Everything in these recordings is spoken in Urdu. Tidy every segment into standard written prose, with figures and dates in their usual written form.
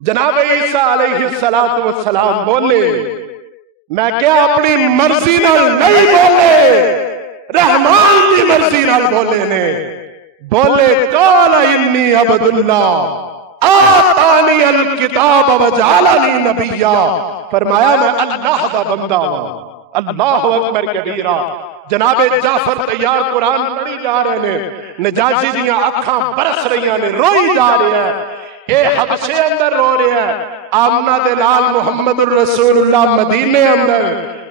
جناب عیسیٰ علیہ السلام بولے میں کیا اپنی مرضی نال نہیں بولے رحمان کی مرضی نال بولے نے بولے قال انی عبداللہ آتانی الکتاب وجعلنی نبیا فرمایا میں اللہ دا بندہ ہوں اللہ اکبر کبیرہ جناب جعفر تیار قرآن پڑھی جا رہے ہیں نجاشی دیاں اکھاں برس رہی ہیں روئی جا رہے ہیں اے حبشے اندر رو رہے ہیں آمنہ دلال محمد الرسول اللہ مدینے اندر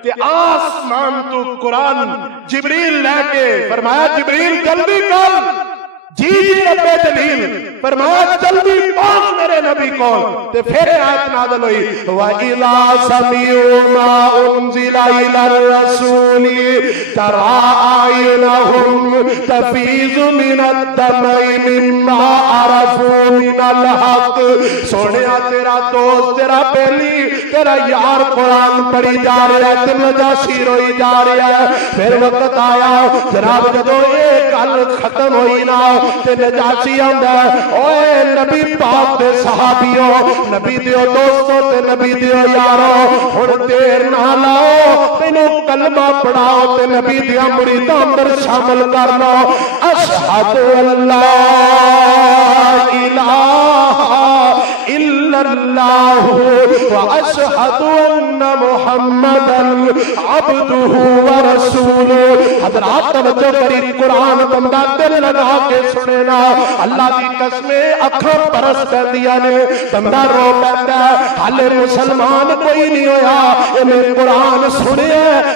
کہ آسمان تو قرآن جبریل لے کے فرمایا جبریل جلدی کر جی رب جلیل فرمایا جلدی پہنچ میرے نبی کو تے پھر آیت نازل ہوئی وَإِذَا سَمِعُوا مَا أُنزِلَ إِلَى الرَّسُولِ تَرَىٰ أَعْيُنَهُمْ تَفِيضُ مِنَ الدَّمْعِ مِمَّا عَرَفُوا مِنَ الْحَقِّ سونیا تیرا دوست تیرا پہلی تیرا یار قرآن پڑھی جا رہا ہے تے نجاشی روئی جا رہا ہے پھر وقت آیا جناب جدو ایک گل ختم ہوئی نا تے نجاشی آندا اوے نبی پاک دے صحابیوں نبی دیو دوستوں تے نبی دیو یاروں ہن دیر نہ لاؤ تینوں کلمہ پڑھاؤ تے نبی دیاں مریداں اندر شامل کر لو اشہد اللہ الہ الا اللہ واشہد ان محمدا عبدہ ورسولہ حضرات توجہ کری قرآن بندہ دل لگا کے سنے نا اللہ کی قسمیں اکھاں پرس کر دیا نے بندہ رو پہندا ہے حالے مسلمان کوئی نہیں ہویا انہیں قرآن سنے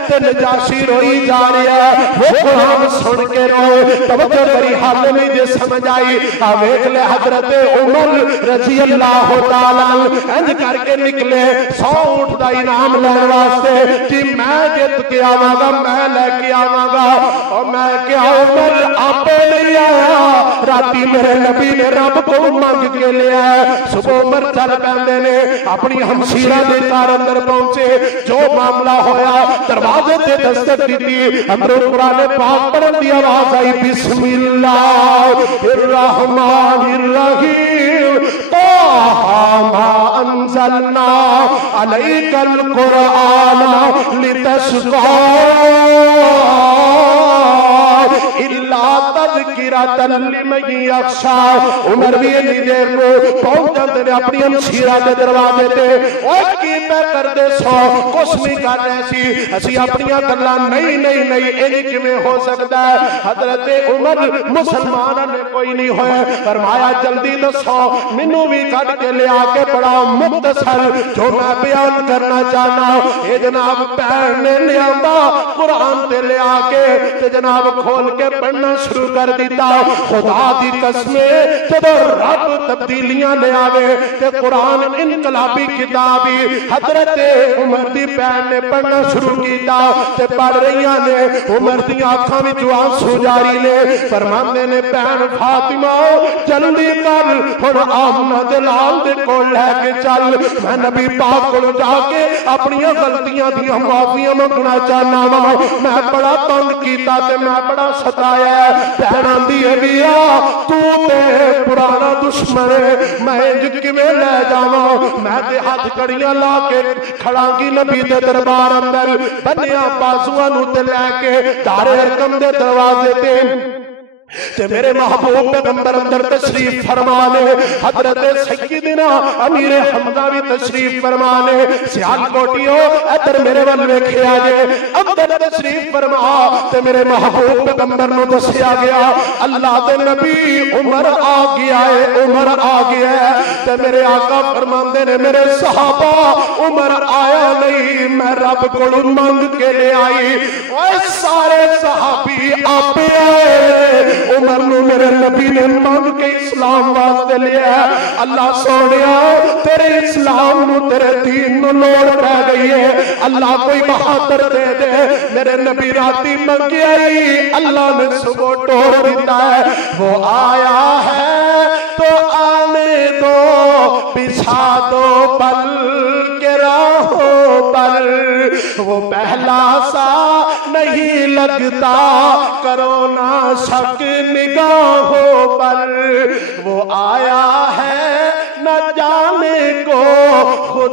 تے نجاشی روئی جا رہا ہے وہ قرآن سن کے روئے توجہ کری حالے نہیں دے سمجھ آئی آویک لے حضرت عمر رضی اللہ تعالیٰ انج کر کے نکلے 100 اونٹ دا انعام لین واسطے کہ میں جت کے آواں گا میں لے کے آواں گا اور میں کیا عمر آپے نہیں آیا راتی میرے نبی نے رب کو مانگ کے لیا ہے صبح عمر چل پہندے نے اپنی ہمشیرہ دے کار اندر پہنچے جو معاملہ ہویا دروازے تے دستک دیتی اندر قرآن پاک پڑھن دی آواز آئی بسم اللہ الرحمن الرحیم طه ما انزلنا علیک القرآن لتشقى تذکرۃ لمن یخشی عمر بھی اتنی دیر کو پہنچ جاتے نے اپنی ہمشیرہ کے دروازے تے اور کی پہ کر دے سو کچھ نہیں کر رہے سی اسی اپنی گلاں نہیں یہ کیویں ہو سکتا ہے حضرت عمر مسلمان نے کوئی نہیں ہوئے فرمایا جلدی دسو مینوں بھی کٹ کے لے آ کے بڑا مختصر جو میں بیان کرنا چاہنا اے جناب بہن نے لیا قرآن تے لے آ کے تے جناب کھول کے پڑھنا شروع کر دیتا خدا دی قسمیں جب رب تبدیلیاں لے آوے تے قرآن انقلابی کتابی حضرت عمر دی بہن نے پڑھنا شروع کیتا تے پڑھ رہیاں نے عمر دی آنکھاں وچ آنسو جاری نے فرماندے نے بہن فاطمہ جلدی کر ہن آمنہ دلال دے کول لے کے چل میں نبی پاک کول جا کے اپنی غلطیاں دی معافیاں منگنا چاہنا وا میں بڑا تنگ کیتا تے میں بڑا ستایا بہناں دی بیا تو تے پرانا دشمن میں کیویں لے جاواں میں تے ہاتھ کڑیاں لا کے کھڑاں گی نبی دے دربار اندر بنیا بازواں نوں تے لے کے دار ارقم دے دروازے تے میرے محبوب پیغمبر اندر تشریف فرمانے حضرت سیدنا امیر حمزہ بھی تشریف فرمانے سیال کوٹیوں ادھر میرے ول ویکھیا جے اندر تشریف فرما تے میرے محبوب پیغمبر نو دسیا گیا اللہ دے نبی عمر آ گیا ہے عمر آ گیا ہے تے میرے آقا فرماندے نے میرے صحابہ عمر آیا نہیں میں رب کولوں منگ کے لے آئی اوے سارے صحابی آپے آئے عمر نو میرے نبی نے مانگ کے اسلام واسطے لیا اللہ سونیا تیرے اسلام نو تیرے دین نو لوڑ پہ گئی ہے اللہ کوئی بہادر دے دے میرے نبی راتی منگی آئی اللہ نے صبح ٹور دیتا ہے وہ آیا ہے تو آنے دو بچھا دو پل کے راہوں پر وہ پہلا سا نہیں لگتا کرو نہ شک نگاہوں پر وہ آیا ہے نہ جانے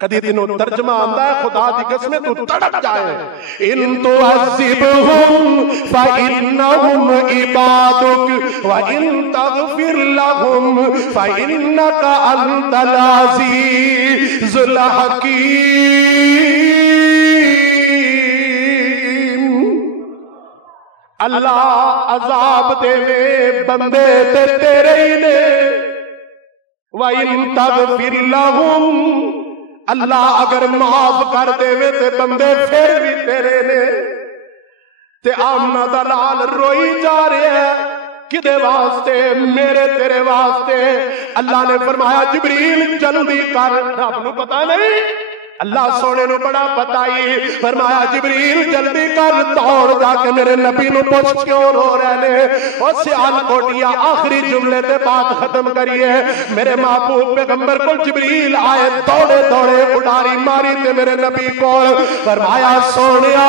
کدی تینوں ترجمہ آندا ہے خدا دی قسم تو تڑپ جائے ان تعذبهم فإنهم عبادك وإن تغفر لهم فإنك أنت العزيز الحكيم اللہ عذاب دے بندے تے تیرے ہی نے وَإِن تَغْفِرْ لَهُمْ اللہ اگر معاف کر دے تے بندے پھر بھی تیرے نے تے آمنہ دلال روئی جا رہے ہیں کدے واسطے میرے تیرے واسطے اللہ نے فرمایا جبریل جلدی کر رب نو پتا نہیں اللہ سونے نو بڑا پتا ہی فرمایا جبریل جلدی کر دوڑ جا کے میرے نبی نو پوچھ کیوں رو رہے نے اور سیال کوٹیا آخری جملے تے بات ختم کریے میرے محبوب پیغمبر کو جبریل آئے دوڑے دوڑے اڈاری ماری تے میرے نبی کو فرمایا سونیا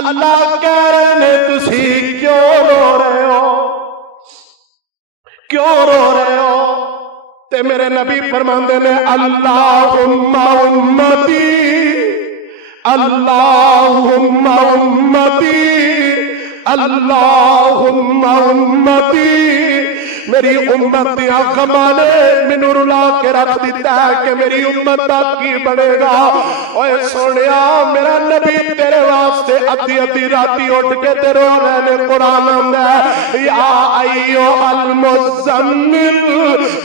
اللہ کہہ رہے نے تسی کیوں رو رہے ہو کیوں رو رہے ہو تے میرے نبی فرماندے نے اللہم امتی اللہم امتی اللہم امتی میری امت دیا غمانے منو رلا کے رکھ دیتا ہے کہ میری امت کی بڑھے گا اوے سونیا میرا نبی تیرے واسطے ادھی ادھی راتی اٹھ کے تیرے رہنے قرآن آنگا یا ایوہ المزمل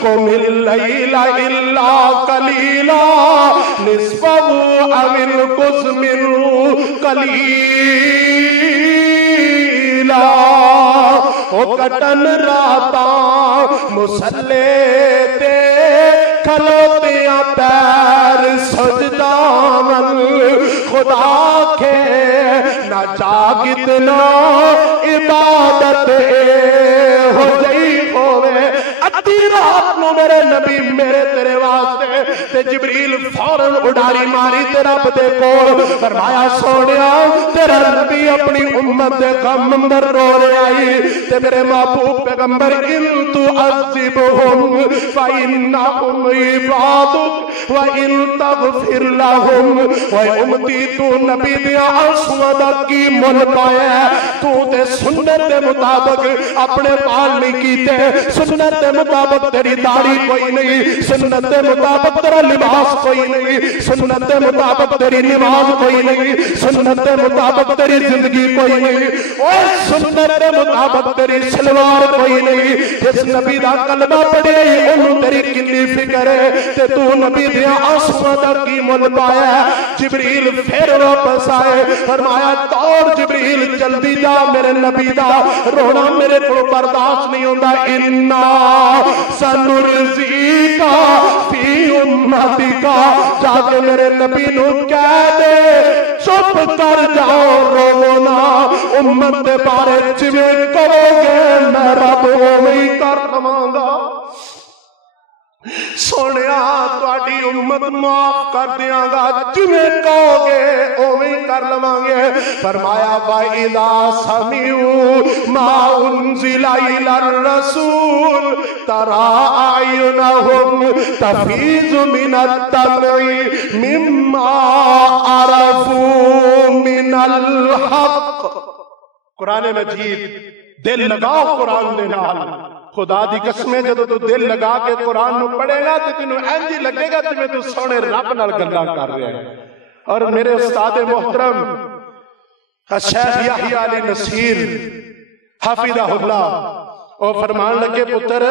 قم اللیل الا قلیلا نصفہ او انقص منہ قلیلا او کٹن راتا مسلے تے کھلوتیاں پیر سجدہ من خدا کے نہ جاگتنا عبادت ہو جئی ہوئے ادھی رات نو میرے نبی میرے تیرے واسطے تے جبریل فوراً اڈاری ماری تے رب دے کول فرمایا سونیا تیرا نبی اپنی امت دے غم اندر رو رہے آئی تے میرے محبوب پیغمبر ان تعذبهم فإنهم عبادك وإن تغفر لهم وأمتی تو نبی دیا آنسوادہ کی مل پائے تو تے سنت دے مطابق اپنے پال نہیں کیتے سنت دے مطابق تیری داڑھی کوئی نہیں سنت دے مطابق تیرا لباس کوئی نہیں سنت دے مطابق تیری نماز کوئی نہیں سنت دے مطابق تیری زندگی کوئی نہیں اور سنت دے مطابق تیری سلوار کوئی نہیں جس نبی دا کلمہ پڑھے انہوں تیری کنی فکر ہے تے تو نبی دیا آسوادہ کی مل پایا جبریل پھر واپس آئے فرمایا دوڑ جبریل جلدی جا میرے نبی دا رونا میرے کو برداشت نہیں ہوندہ اِنَّا سَنُرْزِيكَ فِي أُمَّتِكَ جا کے میرے نبی نو کہہ دے چپ کر جاؤ رونا امت دے بارے جویں کرو گے میں رب اوہی کر لواں سونیا تواڈی امت معاف کر دیاں گا جویں کہو گے اوہی کر لواں گے فرمایا وَإِذَا سَمِعُوا مَا أُنزِلَ إِلَى الرَّسُولِ تَرَىٰ أَعْيُنَهُمْ تَفِيضُ مِنَ الدَّمْعِ مِمَّا عَرَفُوا مِنَ الْحَقِّ قرآن مجید دل لگاؤ قرآن دے نال خدا دی قسمیں جدو تو دل لگا کے قرآن نو پڑھے گا تو تینوں اینجی لگے گا تمہیں تو سونے رب نال گلاں کر رہے ہیں اور میرے استاد محترم شیخ یحییٰ علی نصیر حافظہ اللہ اور فرمان لگے پتر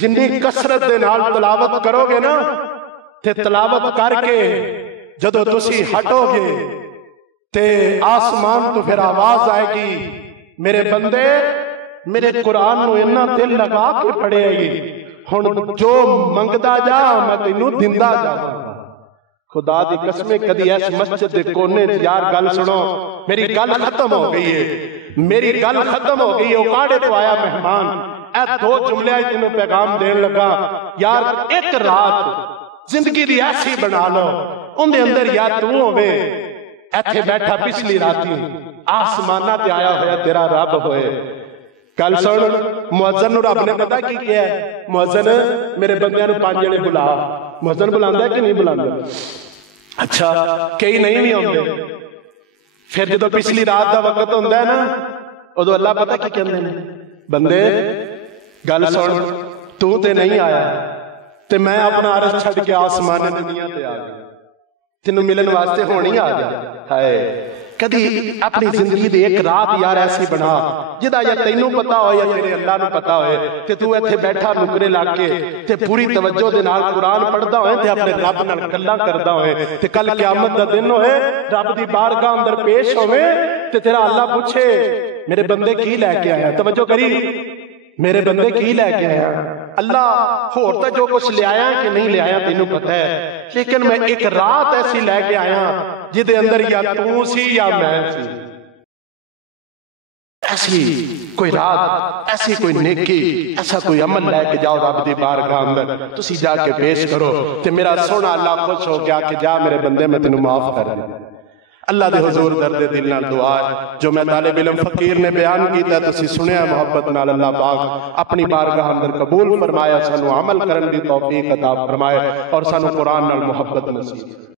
جنی کثرت دے نال تلاوت کرو گے نا تے تلاوت کر کے جدو تسی ہٹو گے تے آسمان تو پھر آواز آئے گی میرے بندے میرے قرآن نو اتنا دل لگا کے پڑھے آئی ہن جو منگدا جا میں تینوں دیندا جا خدا دی قسمیں کدی ایس مسجد دے کونے یار گل سنو میری گل ختم ہو گئی ہے میری گل ختم ہو گئی ہے اوکاڑے تو آیا مہمان اے دو جملے آئی تینوں پیغام دین لگا یار ایک رات زندگی دی ایسی بنا لو ان دے اندر یا تو ہوئے ایتھے بیٹھا پچھلی راتی آسمانہ تے آیا ہویا تیرا رب ہوئے کل سن مؤذن رب نے پتا کی کیا ہے مؤذن میرے بندیاں نو 5 جنے بلا مؤذن بلاندہ ہے کہ نہیں بلاندہ؟ اچھا کئی نہیں بھی ہوندے، پھر جدو پچھلی رات دا وقت ہوندہ ہے نا ادو اللہ پتہ کی کہندے ہیں بندے گل سن تو تے نہیں آیا تے میں اپنا عرش چھڑ کے آسمان دنیا تے آ گیا، تینوں ملن واسطے ہونی آ گیا۔ ہائے کدی اپنی زندگی دے ایک رات یار ایسی بنا جدا یا تینوں پتا ہوئے یا تیرے اللہ نو پتا ہوئے تے تو ایتھے بیٹھا نکرے لا کے تے پوری توجہ دے نال قرآن پڑھدا ہوئے تے اپنے رب نال گلاں کردا ہوئے تے کل قیامت دا دن ہوئے رب دی بارگاہ اندر پیش ہوئے تے تیرا اللہ پوچھے میرے بندے کی لے کے آیا؟ توجہ کری، میرے بندے کی لے کے آیا؟ اللہ ہوتا جو کچھ لے آیا کہ نہیں لے آیا تینوں پتہ ہے، لیکن میں ایک رات ایسی لے کے آیا جدے اندر یا تو سی یا میں سی، ایسی کوئی رات، ایسی کوئی نیکی، ایسا کوئی عمل لے کے جاؤ رب دی بارگاہ اندر تسی جا کے پیش کرو تے میرا سونا اللہ خوش ہو گیا کہ جا میرے بندے میں تینوں معاف کر دیا۔ اللہ دے حضور درد دل نال دعا جو میں طالب علم فقیر نے بیان کیتا تسی سنیا محبت نال اللہ پاک اپنی بارگاہ اندر قبول فرمایا، سانو عمل کرن دی توفیق عطا فرمائے اور سانو قرآن نال محبت نصیب